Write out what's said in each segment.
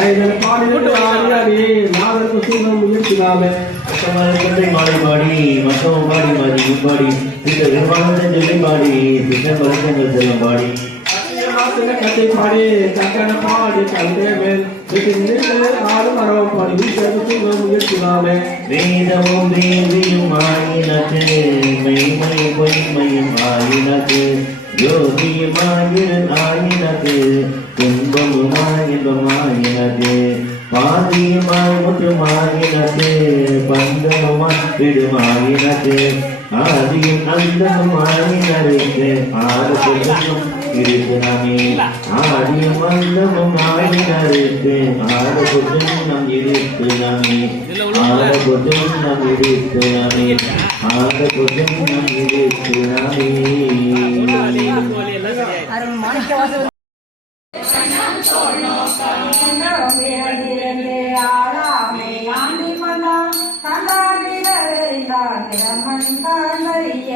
ஐதல் பாடிவிட்டு ஆடி ஆடி நாதற்கு சூழல் முயற்சினாமே கொண்டை மாலை பாடி மத்தவம் பாடி பாடி இந்த விமானத்தை சொல்லி பாடி சின்ன பழக்கங்கள் செல்லம் பாடி. கத்தை பாடி தக்கன பாடி கண்டே மேல். வீட்டு நின்று ஆடு மரவம் பாடி வீட்டு சூழல் முயற்சினாமே வேதமும் தேவியும் ஆயினது மெய்மை பொய்மையும் ஆயினது. யோகியுமாயின் ஆயினது இன்பமாயினது பாதியுமாய் முற்றுமாயினது பந்தமுமாய் விடுமாயினது ஆதியும் அந்தமுமாயினருக்கு ஆறு பொருளும் இருக்கிறாமே ஆதியும் அந்தமும் ஆயினருக்கு ஆறு பொருளும் நம் இருக்கிறாமே ஆறு பொருளும் நம் இருக்கிறாமே ஆறு பொருளும் நம் இருக்கிறாமே செய்கின்ற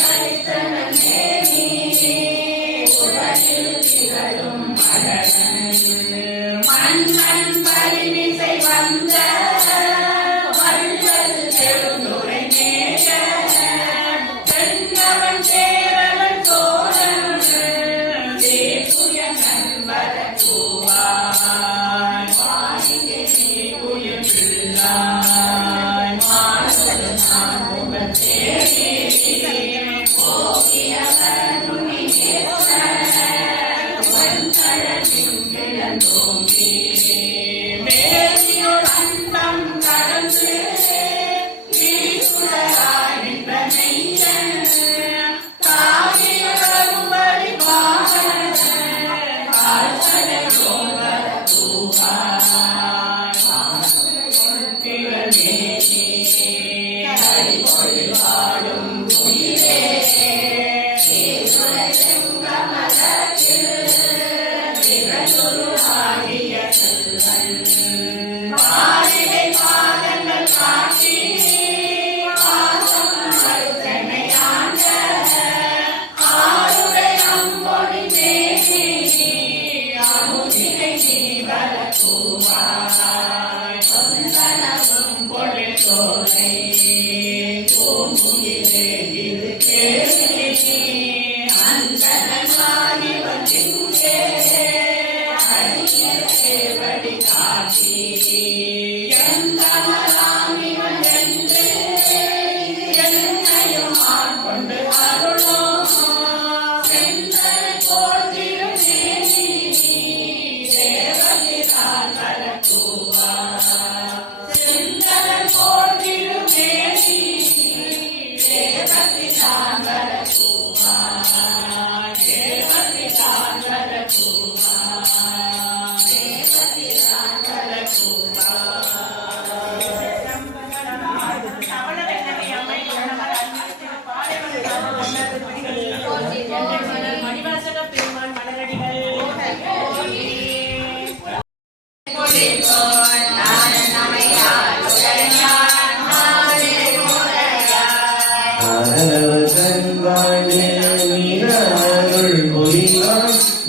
Maracu. Thank you.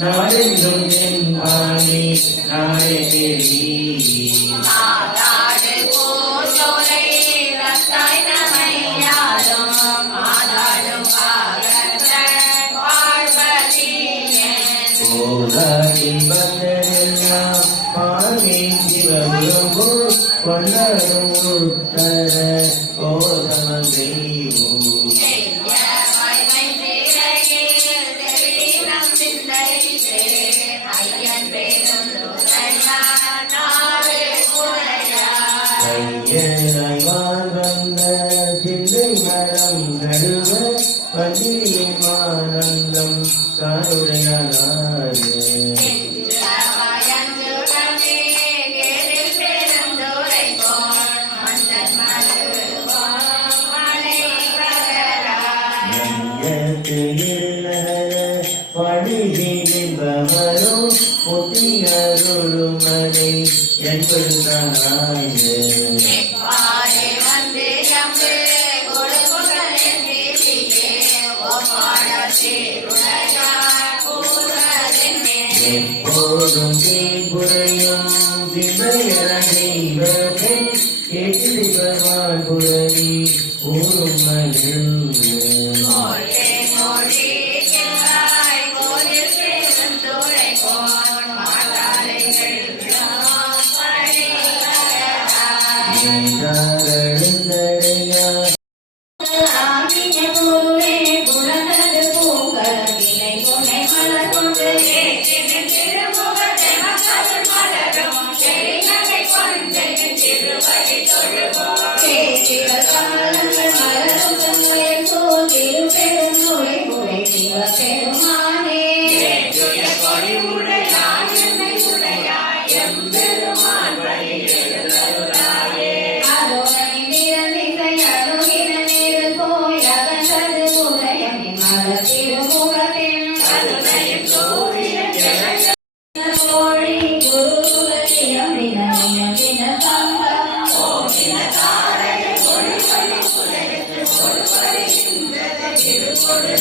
நாடெங்கும் என் பாணி நாடேவி வண்ணரும் உத்தர சிவமரோ புத்தியருளுமலை என்பது நாராயண எப்போதும் தீபுரையும் விபய தெய்வத்தை எட்டு வாழ்புரவி ஊரும் மகிழ் குயிலே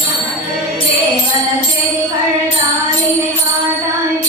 தேவன் செடிகள் தாளினை காட்டாய்